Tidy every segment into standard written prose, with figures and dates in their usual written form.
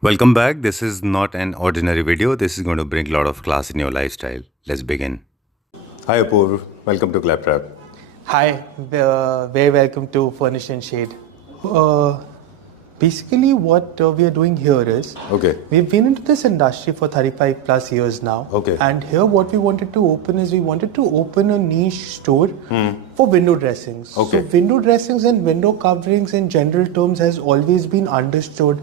Welcome back. This is not an ordinary video. This is going to bring a lot of class in your lifestyle. Let's begin. Hi Apurv, welcome to Claptrap. Hi, very welcome to Furnish Shade. Basically, what we are doing here is we've been into this industry for 35 plus years now. And here, what we wanted to open is we wanted to open a niche store for window dressings. So, window dressings and window coverings in general terms has always been understood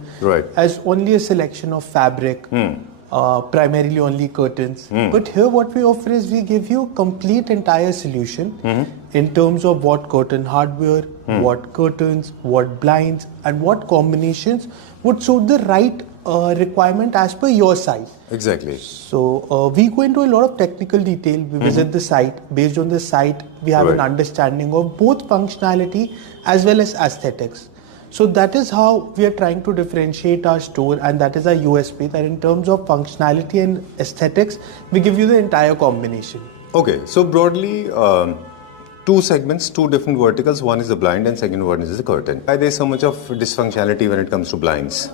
as only a selection of fabric. Primarily only curtains. But here what we offer is we give you a complete entire solution in terms of what curtain hardware, what curtains, what blinds and what combinations would suit the right requirement as per your size. Exactly. So we go into a lot of technical detail. We visit the site. Based on the site, we have an understanding of both functionality as well as aesthetics. So that is how we are trying to differentiate our store, and that is our USP, that in terms of functionality and aesthetics, we give you the entire combination. Okay, so broadly, two segments, two different verticals. One is the blind and second one is the curtain. Why there is so much of dysfunctionality when it comes to blinds?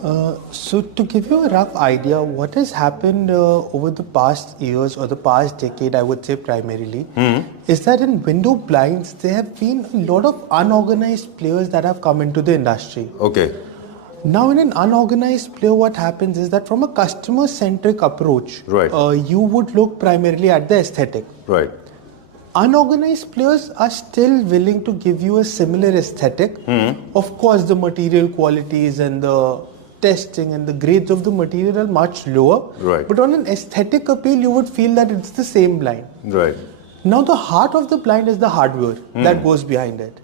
So to give you a rough idea, what has happened over the past years or the past decade, I would say primarily, is that in window blinds, there have been a lot of unorganized players that have come into the industry. Now in an unorganized player, what happens is that from a customer-centric approach, you would look primarily at the aesthetic. Unorganized players are still willing to give you a similar aesthetic. Of course, the material qualities and the testing and the grades of the material are much lower. But on an aesthetic appeal, you would feel that it's the same blind. Now, the heart of the blind is the hardware that goes behind it.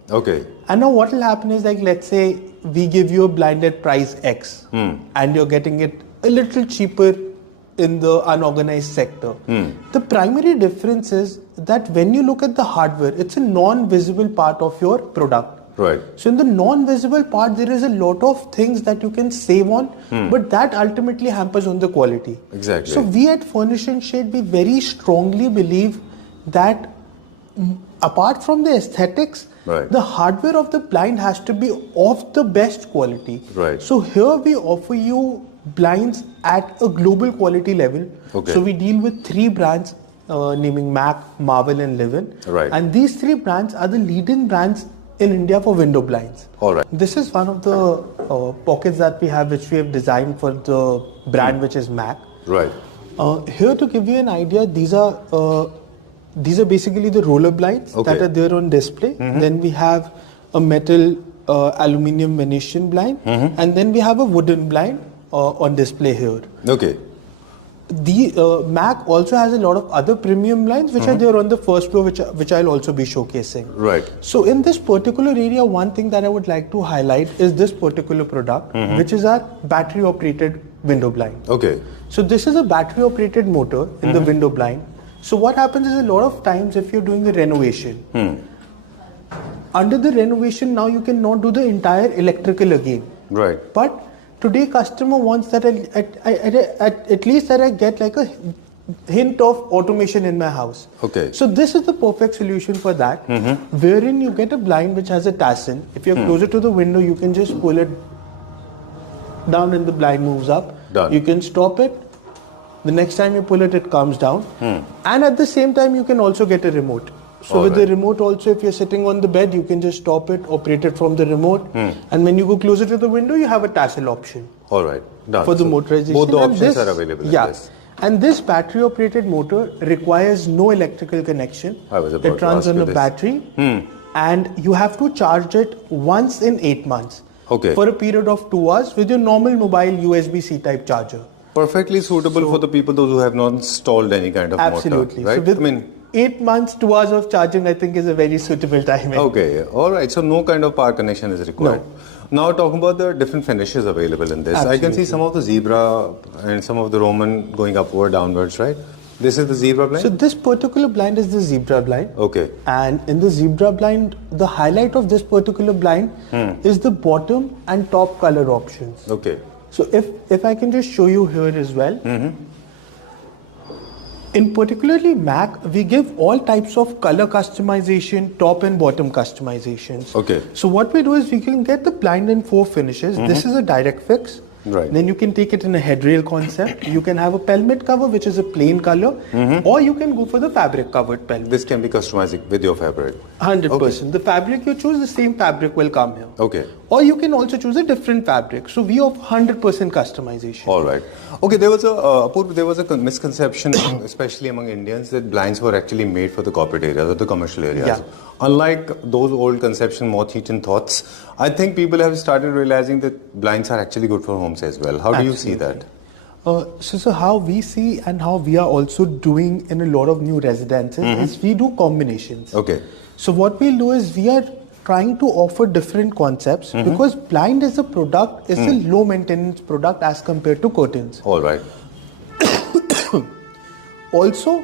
And now what will happen is, like, let's say we give you a blind at price X and you're getting it a little cheaper in the unorganized sector. The primary difference is that when you look at the hardware, it's a non-visible part of your product. So in the non-visible part, there is a lot of things that you can save on, but that ultimately hampers on the quality. So we at Furnish Shade, we very strongly believe that apart from the aesthetics, the hardware of the blind has to be of the best quality. So here we offer you blinds at a global quality level. So we deal with 3 brands, naming Mac, Marvel and Livin. And these 3 brands are the leading brands in India for window blinds. This is one of the pockets that we have, which we have designed for the brand which is Mac. Here, to give you an idea, these are basically the roller blinds that are there on display. Then we have a metal aluminium Venetian blind, and then we have a wooden blind on display here. The Mac also has a lot of other premium blinds which are there on the first floor, which I'll also be showcasing. So in this particular area, one thing that I would like to highlight is this particular product, which is our battery operated window blind. So this is a battery operated motor in the window blind. So what happens is, a lot of times if you're doing a renovation, under the renovation now you cannot do the entire electrical again. But today customer wants that at least that I get like a hint of automation in my house. So this is the perfect solution for that, wherein you get a blind which has a tassel. If you're closer to the window, you can just pull it down and the blind moves up. You can stop it. The next time you pull it, it comes down. And at the same time, you can also get a remote. So with the remote also, if you're sitting on the bed, you can just stop it, operate it from the remote. And when you go closer to the window, you have a tassel option. Done. For the motorization. Both the options are available. And this battery operated motor requires no electrical connection. It runs on a battery. And you have to charge it once in 8 months. For a period of 2 hours with your normal mobile USB-C type charger. Perfectly suitable for the people, those who have not installed any kind of motor, right? So with 8 months, 2 hours of charging, I think is a very suitable timing. Alright, so no kind of power connection is required. Now talking about the different finishes available in this, I can see some of the zebra and some of the Roman going upward, downwards, right? This is the zebra blind? So this particular blind is the zebra blind. And in the zebra blind, the highlight of this particular blind is the bottom and top color options. So if I can just show you here as well. In particularly Mac, we give all types of color customization, top and bottom customizations. So what we do is we can get the blind in 4 finishes. This is a direct fix. Right. Then you can take it in a headrail concept. You can have a pelmet cover, which is a plain color, or you can go for the fabric covered pelmet. This can be customized with your fabric. 100%. Okay. The fabric you choose, the same fabric will come here. Okay. Or you can also choose a different fabric. So we offer 100% customization. All right. Okay, there was a misconception, especially among Indians, that blinds were actually made for the corporate areas or the commercial areas. Yeah. Unlike those old conception, moth-eaten thoughts, I think people have started realizing that blinds are actually good for homes as well. How do you see that? So how we see and how we are also doing in a lot of new residences is we do combinations. Okay. So what we'll do is we are trying to offer different concepts because blind as a product is a low maintenance product as compared to curtains. All right. Also,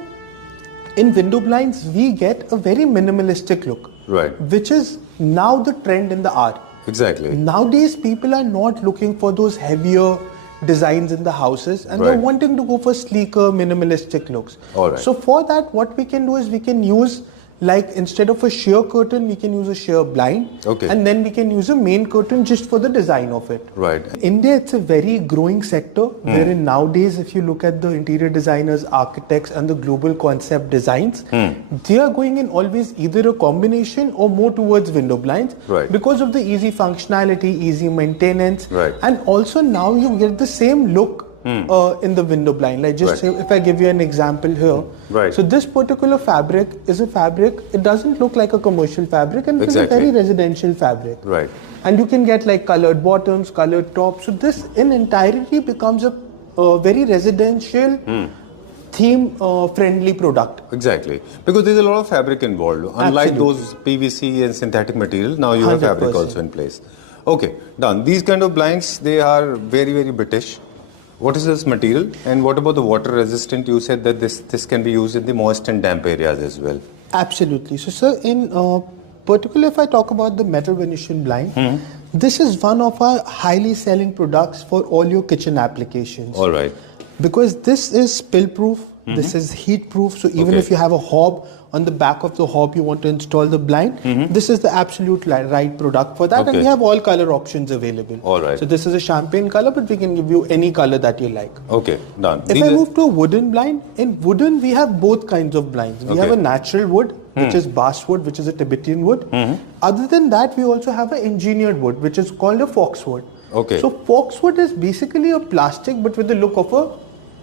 in window blinds, we get a very minimalistic look. Right. Which is now the trend in the hour. Exactly. Nowadays, people are not looking for those heavier designs in the houses and they're wanting to go for sleeker, minimalistic looks. All right. So for that, what we can do is we can use, like instead of a sheer curtain, we can use a sheer blind. Okay. And then we can use a main curtain just for the design of it. Right. India, it's a very growing sector wherein nowadays, if you look at the interior designers, architects and the global concept designs, they are going in always either a combination or more towards window blinds because of the easy functionality, easy maintenance. Right. And also now you get the same look in the window blind. Like just say, if I give you an example here. Right. So this particular fabric is a fabric, it doesn't look like a commercial fabric and it's a very residential fabric. Right. And you can get like colored bottoms, colored tops. So this in entirety becomes a very residential theme friendly product. Exactly. Because there's a lot of fabric involved. Unlike those PVC and synthetic material, now you have 100%. fabric also in place. Okay, done. These kind of blinds, they are very, very British. What is this material? And what about the water resistant? You said that this can be used in the moist and damp areas as well. Absolutely. So sir, in particular if I talk about the metal Venetian blind, this is one of our highly selling products for all your kitchen applications. All right. Because this is spill proof, this is heat proof. So even if you have a hob, on the back of the hob you want to install the blind, this is the absolute right product for that. And we have all color options available. All right. So this is a champagne color, but we can give you any color that you like. Okay, done. If I move to a wooden blind, in wooden we have both kinds of blinds. We have a natural wood, which is basswood, which is a Tibetan wood. Other than that, we also have an engineered wood, which is called a foxwood. Okay. So foxwood is basically a plastic, but with the look of a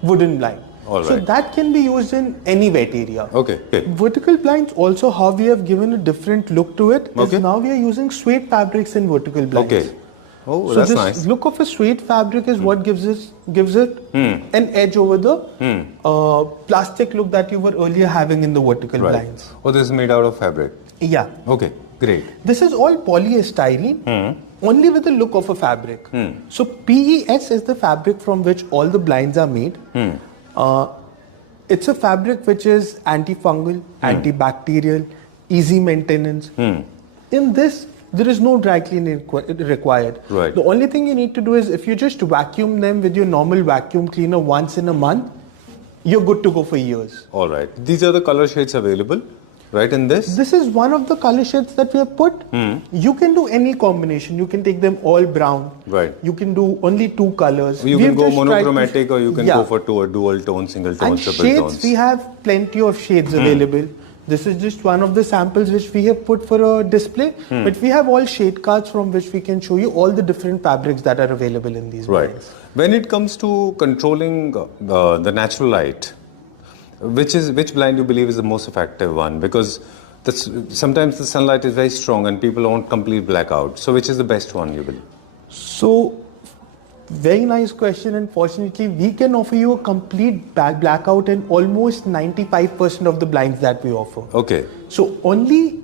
wooden blind. So that can be used in any wet area. Okay. Vertical blinds also, how we have given a different look to it is now we are using suede fabrics in vertical blinds. Okay. Oh, so that's this nice. Look of a suede fabric is what gives it an edge over the plastic look that you were earlier having in the vertical blinds. Oh, this is made out of fabric. Yeah. Okay, great. This is all polyestyrene. Only with the look of a fabric. So PES is the fabric from which all the blinds are made. It's a fabric which is antifungal, antibacterial, easy maintenance. In this, there is no dry cleaning required. Right. The only thing you need to do is if you just vacuum them with your normal vacuum cleaner once in a month, you're good to go for years. All right. These are the color shades available, right, in this? This is one of the color shades that we have put. You can do any combination. You can take them all brown. Right. You can do only two colors. You can go monochromatic or you can go for dual tone, single tone, and triple shades, tones. we have plenty of shades available. This is just one of the samples which we have put for a display. But we have all shade cards from which we can show you all the different fabrics that are available in these blinds. When it comes to controlling the natural light, which blind you believe is the most effective one? Because sometimes the sunlight is very strong and people want complete blackout. So which is the best one you believe? So, very nice question. Unfortunately, we can offer you a complete blackout in almost 95% of the blinds that we offer. Okay. So only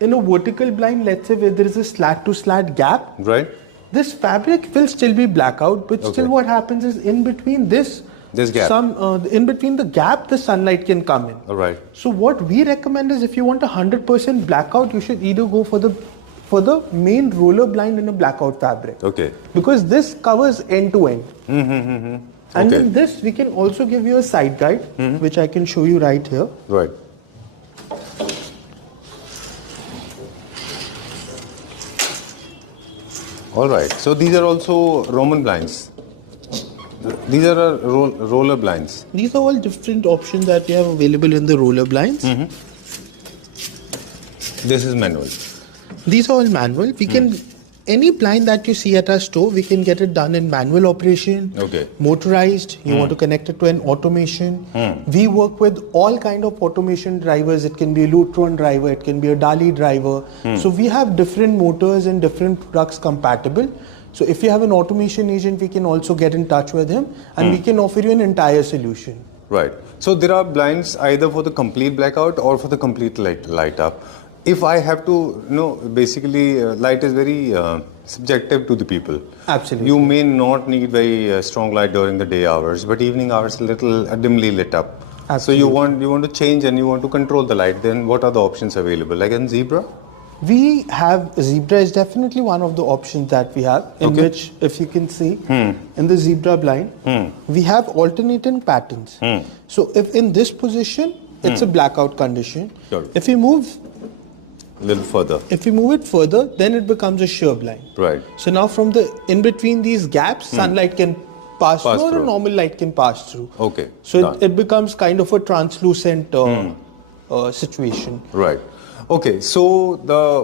in a vertical blind, let's say where there is a slat to slat gap, right? This fabric will still be blackout, but still what happens is in between this gap. In between the gap, the sunlight can come in. All right. So what we recommend is if you want 100% blackout, you should either go for the main roller blind in a blackout fabric. Okay. Because this covers end to end. And in this, we can also give you a side guide, which I can show you right here. Right. All right. So these are also Roman blinds. These are roller blinds. These are all different options that we have available in the roller blinds. This is manual. These are all manual. We can, any blind that you see at our store, we can get it done in manual operation, motorized. You want to connect it to an automation. We work with all kind of automation drivers. It can be a Lutron driver, it can be a Dali driver. So we have different motors and different products compatible. So if you have an automation agent, we can also get in touch with him and we can offer you an entire solution. Right. So there are blinds either for the complete blackout or for the complete light up. If I have to, basically light is very subjective to the people. Absolutely. You may not need very strong light during the day hours, but evening hours a little dimly lit up. Absolutely. So you want to change and you want to control the light. Then what are the options available? Like in Zebra? We have, Zebra is definitely one of the options that we have, in which, if you can see, in the Zebra blind, we have alternating patterns. So if in this position, it's a blackout condition. Sure. If we move a little further. If we move it further, then it becomes a sheer blind. Right. So now from the, in between these gaps, sunlight can pass through or a normal light can pass through. Okay. So it becomes kind of a translucent situation. Right. Okay, so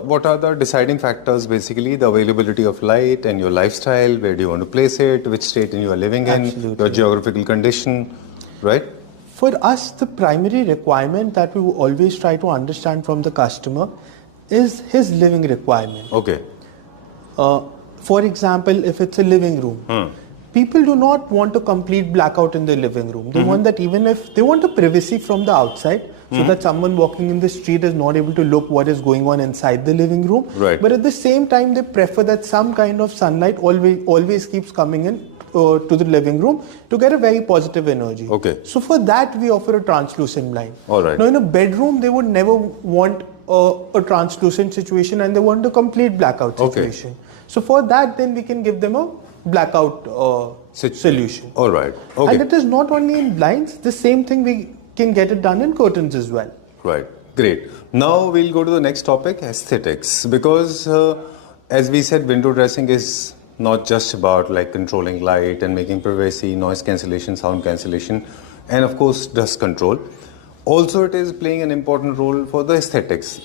what are the deciding factors? Basically, the availability of light and your lifestyle. Where do you want to place it? Which state you are living in? Your geographical condition, right? For us, the primary requirement that we always try to understand from the customer is his living requirement. Okay. For example, if it's a living room, people do not want a complete blackout in the living room. They want that, even if they want a privacy from the outside, so that someone walking in the street is not able to look what is going on inside the living room. Right. But at the same time, they prefer that some kind of sunlight always keeps coming in to the living room to get a very positive energy. Okay. So for that, we offer a translucent blind. All right. Now in a bedroom, they would never want a translucent situation and they want a complete blackout situation. So for that, then we can give them a blackout solution. All right. Okay. And it is not only in blinds, the same thing we can get it done in curtains as well. Right. Great. Now we'll go to the next topic, aesthetics. Because as we said, window dressing is not just about like controlling light and making privacy, noise cancellation, sound cancellation, and of course dust control. Also, it is playing an important role for the aesthetics.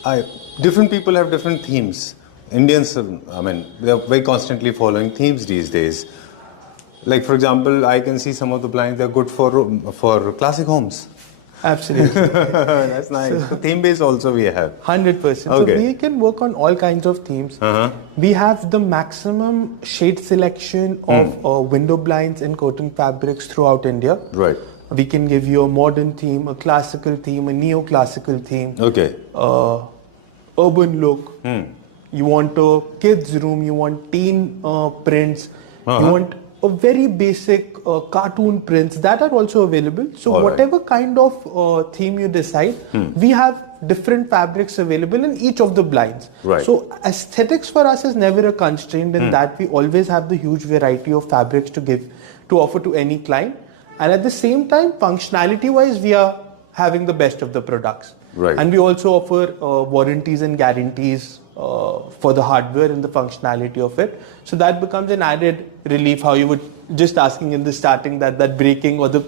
Different people have different themes. Indians, they are very constantly following themes these days. Like for example, I can see some of the blinds, they're good for classic homes. Absolutely. That's nice. So theme base also we have. 100%. Okay. So we can work on all kinds of themes. We have the maximum shade selection of window blinds and curtain fabrics throughout India. Right. We can give you a modern theme, a classical theme, a neoclassical theme. Okay. Urban look. You want a kids room, you want teen prints, you want a very basic cartoon prints that are also available. So whatever kind of theme you decide, we have different fabrics available in each of the blinds. Right. So aesthetics for us is never a constraint in that we always have the huge variety of fabrics to offer to any client. And at the same time, functionality wise, we are having the best of the products. Right. And we also offer warranties and guarantees for the hardware and the functionality of it. So that becomes an added relief, how you were just asking in the starting that breaking or the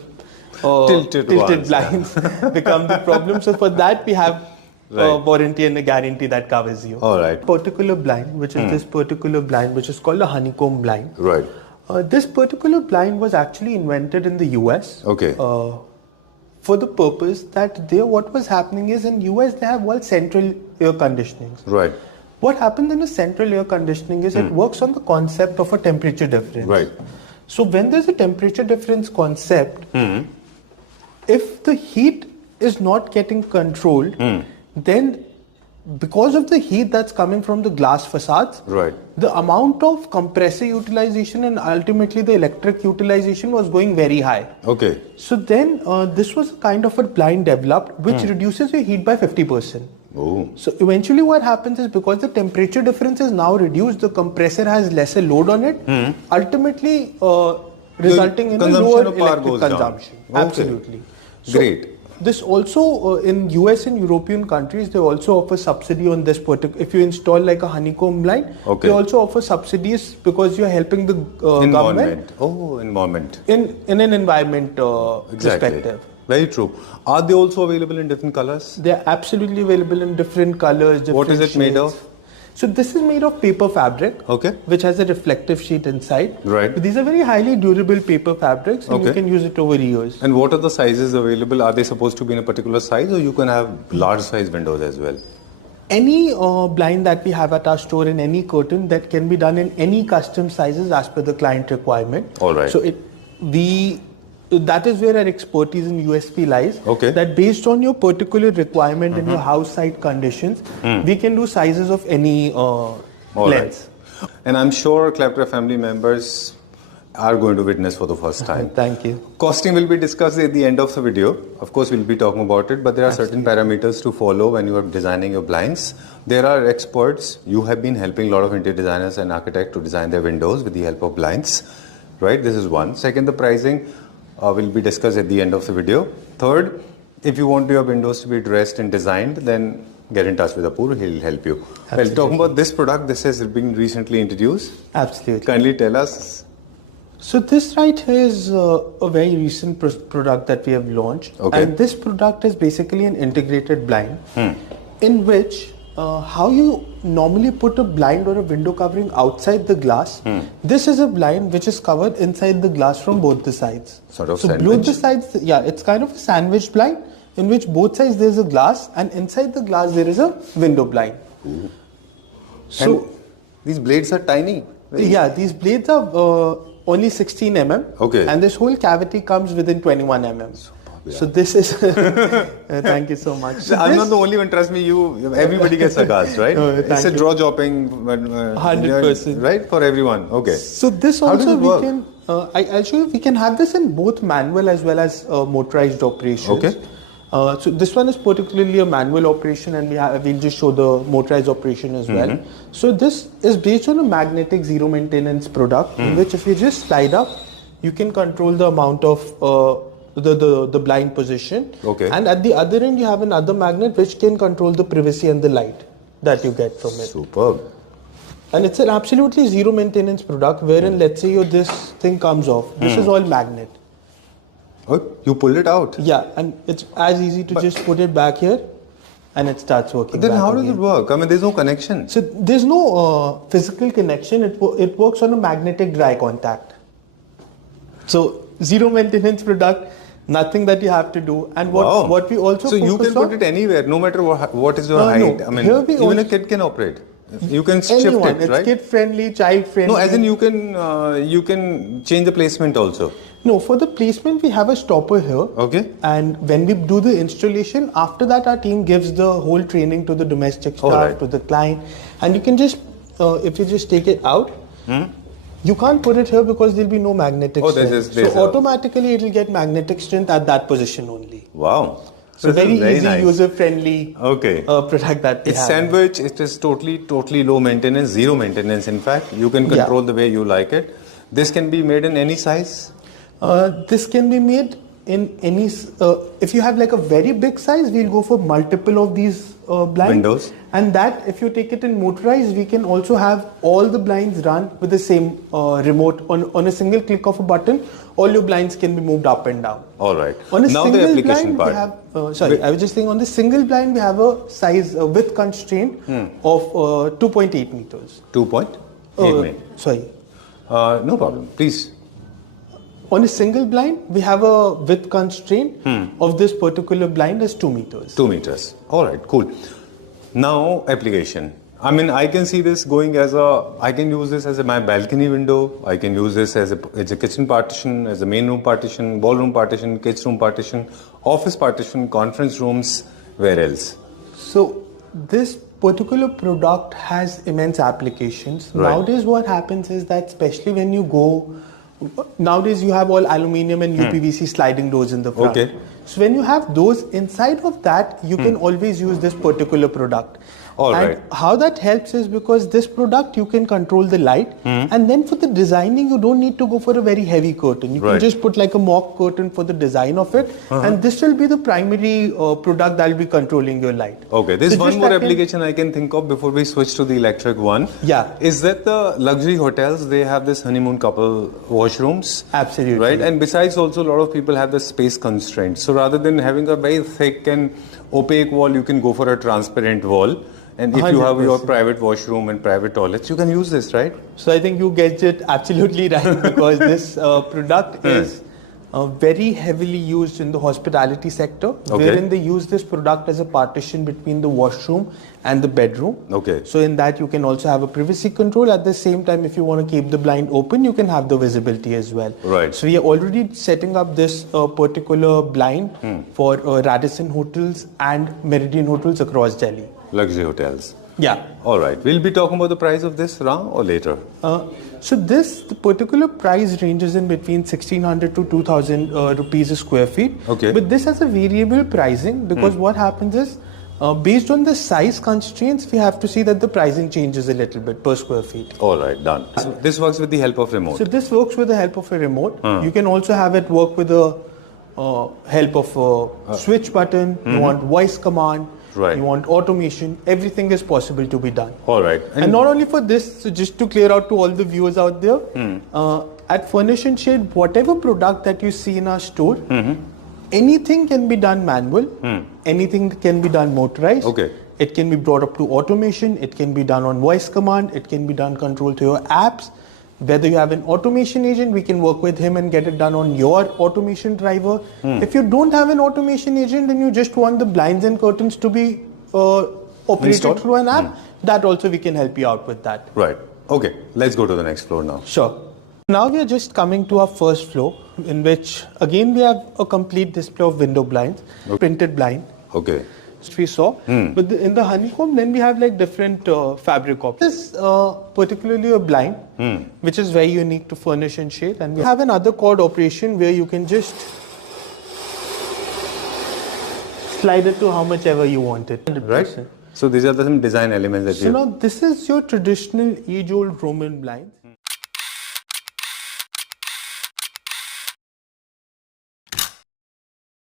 tilted blinds become the problem. So for that we have a warranty and a guarantee that covers you. All right. Particular blind, which is this particular blind, which is called a honeycomb blind. Right. This particular blind was actually invented in the US. Okay. For the purpose that what was happening is in US they have all central air conditionings. Right. What happens in a central air conditioning is it works on the concept of a temperature difference. Right. So when there's a temperature difference concept, if the heat is not getting controlled, then because of the heat that's coming from the glass facades, the amount of compressor utilization and ultimately the electric utilization was going very high. Okay. So then this was kind of a blind developed which reduces your heat by 50%. Oh. So eventually what happens is because the temperature difference is now reduced, the compressor has lesser load on it, ultimately resulting in a lower electric consumption. Okay. Absolutely. Great. this also in US and European countries, they also offer subsidy on this particular. If you install like a honeycomb blind, they also offer subsidies because you're helping the government. Oh, environment. In an environment perspective. Very true. Are they also available in different colors? They are absolutely available in different colors. Different what is it made of? So this is made of paper fabric, which has a reflective sheet inside. Right. But these are very highly durable paper fabrics, and you can use it over years. And what are the sizes available? Are they supposed to be in a particular size, or you can have large size windows as well? Any blind that we have at our store in any curtain that can be done in any custom sizes as per the client requirement. All right. So that is where our expertise in USP lies. That based on your particular requirement and your house site conditions, we can do sizes of any length. Right. And I'm sure Claptra family members are going to witness for the first time. Thank you. Costing will be discussed at the end of the video. Of course, we'll be talking about it, but there are certain parameters to follow when you are designing your blinds. There are experts. You have been helping a lot of interior designers and architects to design their windows with the help of blinds. Right? This is one. Second, the pricing will be discussed at the end of the video. Third, if you want your windows to be dressed and designed, then get in touch with Apoor. He'll help you. Well, talking about this product, this has been recently introduced. Absolutely. Kindly tell us. So this right here is a very recent product that we have launched. And this product is basically an integrated blind in which how you normally put a blind or a window covering outside the glass. This is a blind which is covered inside the glass from both the sides. Sort of so sandwich. both the sides, it's kind of a sandwich blind in which both sides there's a glass, and inside the glass there is a window blind. So and these blades are tiny. These blades are only 16 mm. And this whole cavity comes within 21 mm. So this is thank you so much. So I'm not the only one, trust me, everybody gets a cast, right? It's a draw dropping 100%, right, for everyone. So this also we can I'll show you, we can have this in both manual as well as motorized operations. So this one is particularly a manual operation, and we'll just show the motorized operation as well. So this is based on a magnetic zero maintenance product in which if you just slide up, you can control the amount of the blind position. And at the other end you have another magnet which can control the privacy and the light that you get from it. Superb. And it's an absolutely zero maintenance product wherein let's say this thing comes off. This is all magnet. Oh, you pulled it out? Yeah, and it's as easy to just put it back here and it starts working. Then how does it work? I mean, there's no connection. So there's no physical connection. It works on a magnetic dry contact. So zero maintenance product. Nothing that you have to do, and what we also so you can put it anywhere, no matter what is your height. No. I mean, even a kid can operate. You can shift it, right? It's kid friendly, child friendly. No, as in you can change the placement also. No, for the placement we have a stopper here. And when we do the installation, after that our team gives the whole training to the domestic staff, to the client, and you can just if you just take it out. You can't put it here because there'll be no magnetic strength. So automatically it will get magnetic strength at that position only. Wow. So very easy, nice. User-friendly product that we have. It's sandwich. It is totally low maintenance, zero maintenance. In fact, you can control the way you like it. This can be made in any size? This can be made in any... if you have like a very big size, we'll go for multiple of these blinds. Windows. And that, if you take it in motorized, we can also have all the blinds run with the same remote. On a single click of a button, all your blinds can be moved up and down. All right. On a now single the application blind, part. we have, I was just saying, on the single blind, we have a size width constraint of 2.8 meters. 2.8 meters. Sorry. No problem. Please. On a single blind, we have a width constraint of this particular blind is 2 meters. 2 meters. All right, cool. Now, application. I mean, I can see this going I can use this as my balcony window. I can use this as a kitchen partition, as a main room partition, ballroom partition, kids room partition, office partition, conference rooms, where else? So, this particular product has immense applications. Nowadays, what happens is that especially when you go... Nowadays, you have all aluminium and UPVC sliding doors in the front. So when you have those, inside of that, you can always use this particular product. And how that helps is because this product you can control the light, and then for the designing you don't need to go for a very heavy curtain. You can just put like a mock curtain for the design of it, and this will be the primary product that will be controlling your light. Okay, there's one more application I can think of before we switch to the electric one. Yeah. Is that the luxury hotels, they have this honeymoon couple washrooms. Absolutely. Right, and besides also a lot of people have the space constraints. So rather than having a very thick and opaque wall, you can go for a transparent wall. And if 100%. You have your private washroom and private toilets, you can use this, right? So I think you get it absolutely right, because this product is very heavily used in the hospitality sector, wherein they use this product as a partition between the washroom and the bedroom. Okay. So in that you can also have a privacy control. At the same time, if you want to keep the blind open, you can have the visibility as well. Right. So we are already setting up this particular blind for Radisson hotels and Meridian hotels across Delhi. Luxury hotels. Yeah. All right. We'll be talking about the price of this now or later? So the particular price ranges in between 1,600 to 2,000 rupees a square feet. Okay. But this has a variable pricing, because what happens is, based on the size constraints, we have to see that the pricing changes a little bit per square feet. All right, done. So this works with the help of remote. So this works with the help of a remote. You can also have it work with the help of a switch button. You want voice command. Right. You want automation. Everything is possible to be done. All right. And not only for this, so just to clear out to all the viewers out there, at Furnish Shade, whatever product that you see in our store, anything can be done manual, anything can be done motorized. Okay. It can be brought up to automation, it can be done on voice command, it can be done controlled to your apps. Whether you have an automation agent, we can work with him and get it done on your automation driver. If you don't have an automation agent, then you just want the blinds and curtains to be operated through an app, that also we can help you out with that. Right. Okay. Let's go to the next floor now. Sure. Now we are just coming to our first floor, in which again we have a complete display of window blinds, printed blind. Okay. We saw, but in the honeycomb, then we have like different fabric options. This is particularly a blind, which is very unique to Furnish and Shade, and we have another cord operation where you can just slide it to how much ever you want it. 100%. Right. So these are some design elements that So now this is your traditional age-old Roman blinds.